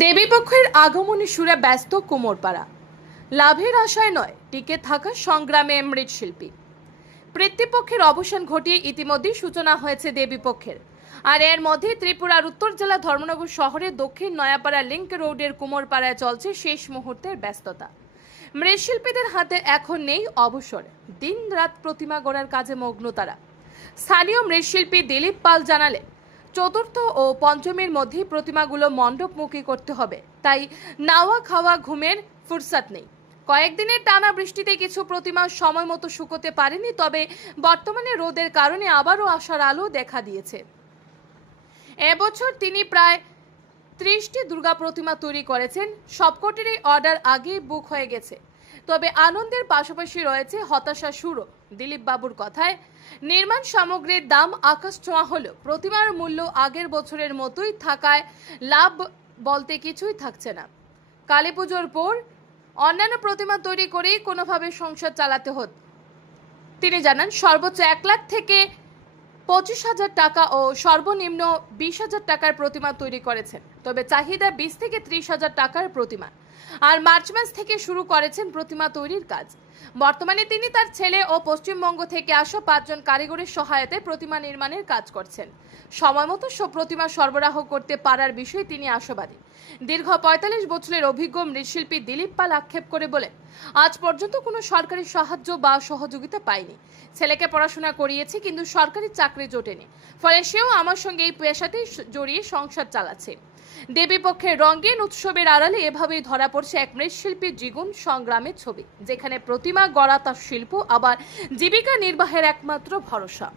দেবীপক্ষের আগমনী সুরে ব্যস্ত কুমোরপাড়া। লাভের আশায় নয়, টিকে থাকা সংগ্রামে মৃৎশিল্পী। পৃথিপক্ষের অবসান ঘটিয়ে ইতিমধ্যেই সূচনা হয়েছে দেবীপক্ষের আর এর মধ্যে ত্রিপুরার উত্তর জেলা ধর্মনগর শহরের দক্ষিণ নয়াপাড়া লিঙ্ক রোডের কুমোরপাড়ায় চলছে শেষ মুহূর্তের ব্যস্ততা। মৃৎশিল্পীদের হাতে এখন নেই অবসর। দিন রাত প্রতিমা গড়ার কাজে মগ্ন তারা। স্থানীয় মৃৎশিল্পী দিলীপ পাল জানালেন চতুর্থ ও পঞ্চমীর মধ্যেই প্রতিমাগুলো মণ্ডপমুখী করতে হবে। তাই নাওয়া খাওয়া ঘুমের ফুরসাত নেই। কয়েকদিনের টানা বৃষ্টিতে কিছু প্রতিমা সময় মতো শুকোতে পারেনি, তবে বর্তমানে রোদের কারণে আবারও আসার আলো দেখা দিয়েছে। এবছর তিনি প্রায় ত্রিশটি দুর্গা প্রতিমা তৈরি করেছেন। সবকটিরই অর্ডার আগেই বুক হয়ে গেছে। তবে আনন্দের পাশাপাশি রয়েছে হতাশা সুরও দিলীপ বাবুর কথায়। নির্মাণ সামগ্রীর দাম আকাশ ছোঁয়া হলেও প্রতিমার মূল্য আগের বছরের মতোই থাকায় লাভ বলতে কিছুই থাকছে না। কালী পুজোর পর অন্যান্য প্রতিমা তৈরি করেই কোনোভাবে সংসার চালাতে হতো। তিনি জানান, সর্বোচ্চ এক লাখ থেকে পঁচিশ হাজার টাকা ও সর্বনিম্ন বিশ হাজার টাকার প্রতিমা তৈরি করেছেন। তবে চাহিদা বিশ থেকে ত্রিশ হাজার টাকার প্রতিমা। আর মার্চ মাস থেকে শুরু করেছেন প্রতিমা তৈরির কাজ। বর্তমানে তিনি তার ছেলে ও পশ্চিমবঙ্গ থেকে আসা পাঁচজন কারিগরের সহায়তায় প্রতিমা নির্মাণের কাজ করছেন। সময় মতো সব প্রতিমা সরবরাহ করতে পারার বিষয়ে তিনি আশাবাদী। দীর্ঘ পঁয়তাল্লিশ বছরের অভিজ্ঞ মৃৎশিল্পী দিলীপ পাল আক্ষেপ করে বলেন, আজ পর্যন্ত কোনো সরকারি সাহায্য বা সহযোগিতা পাইনি। ছেলেকে পড়াশোনা করিয়েছি, কিন্তু সরকারি চাকরি জোটেনি। ফলে সেও আমার সঙ্গে এই পেশাতেই জড়িয়ে সংসার চালাচ্ছে। দেবীপক্ষের রঙ্গিন উৎসবের আড়ালে এভাবেই ধরা পড়ছে এক মৃৎশিল্পীর জীবন সংগ্রামের ছবি, যেখানে প্রতিমা গড়া তার শিল্প, আবার জীবিকা নির্বাহের একমাত্র ভরসা।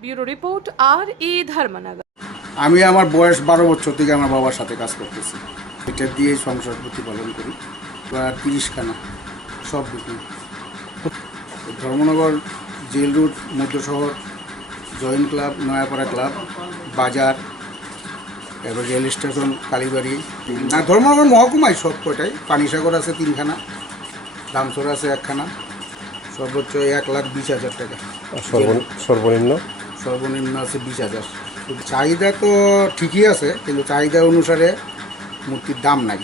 ব্যুরো রিপোর্ট, আর ই ধর্মনগর। আমি আমার বয়স বারো বছর থেকে আমার বাবার সাথে কাজ করতেছি। এটা দিয়ে সংসার প্রতিপালন করি। তিরিশখানা, সব বিক্রি। ধর্মনগর জেল রোড মধ্য শহর জয়েন্ট ক্লাব, নয়াপাড়া ক্লাব, বাজার এবার রেল স্টেশন কালীবাড়ি। না ধর্মনগর মহকুমায় সব কটাই পানিসাগর আছে তিনখানা দামসর আছে একখানা। সর্বোচ্চ এক লাখ বিশ হাজার টাকা। সর্বনিম্ন? সর্বনিম্ন আছে বিশ হাজার। চাহিদা তো ঠিকই আছে কিন্তু চাহিদা অনুসারে মূর্তির দাম নাই।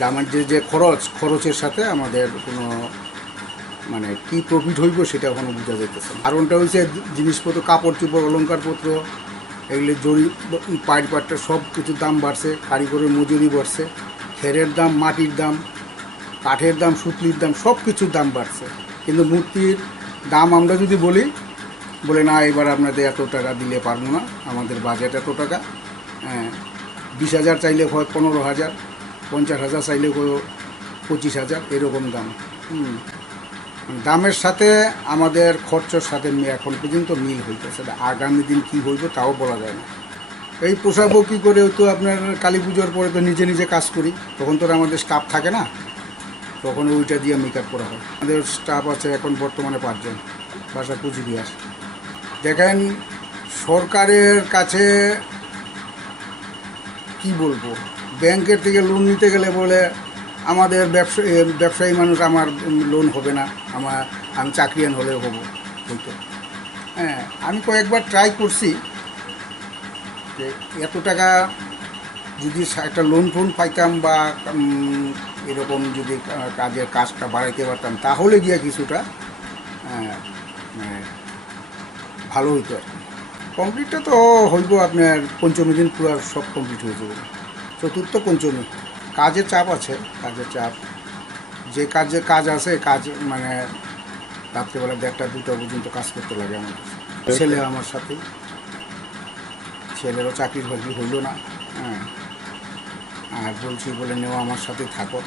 দামের যে যে খরচ খরচের সাথে আমাদের কোনো মানে কি প্রফিট হইব সেটা এখনও বোঝা যেতেছে কারণটা হচ্ছে জিনিসপত্র কাপড় চোপড় অলঙ্কারপত্র এগুলো জরি পাইট পাটটা সব কিছুর দাম বাড়ছে, কারিগরের মজুরি বাড়ছে, খেরের দাম, মাটির দাম, কাঠের দাম সুতলির দাম, সব কিছুর দাম বাড়ছে কিন্তু মূর্তির দাম আমরা যদি বলি, বলে না, এবার আপনাদের এত টাকা দিলে পারব না, আমাদের বাজেট এত টাকা হ্যাঁ বিশ হাজার চাইলে হয় পনেরো হাজার, পঞ্চাশ হাজার চাইলে হয় পঁচিশ হাজার, এরকম দাম হুম। দামের সাথে আমাদের খরচর সাথে এখন পর্যন্ত মিল হইতেছে। আগামী দিন কি হইব তাও বলা যায় না। এই পোষাবো কী করে তো আপনার কালী পুজোর পরে তো নিজে নিজে কাজ করি, তখন তো আমাদের স্টাফ থাকে না। তখন ওইটা দিয়ে মেকআপ করা হয়। আমাদের স্টাফ আছে এখন বর্তমানে পাঁচজন, বাসা কুচবিহার। দেখেন, সরকারের কাছে কি বলব? ব্যাংকের থেকে লোন নিতে গেলে বলে আমাদের ব্যবসা ব্যবসায়ী মানুষ আমার লোন হবে না আমার আমি চাকরিয়ান হলেও হব হইতো হ্যাঁ আমি কয়েকবার ট্রাই করছি যে এত টাকা যদি একটা লোন ফোন পাইতাম বা এরকম যদি কাজের কাজটা বাড়াইতে পারতাম তাহলে গিয়ে কিছুটা আহ, মানে ভালো হইতো আর কমপ্লিটটা তো হইব আপনার পঞ্চমী দিন পুরো সব কমপ্লিট হয়ে যাবে। চতুর্থ পঞ্চমী। কাজের চাপ আছে, কাজের চাপ। যে কাজে কাজ আছে, কাজ মানে রাত্রিবেলা দেড়টা, দুটো পর্যন্ত কাজ করতে লাগে আমার ছেলে আমার সাথে। ছেলেরও চাকরি বাকরি হইল না হ্যাঁ। আর বলছি বলে নেওয়া আমার সাথে থাকো।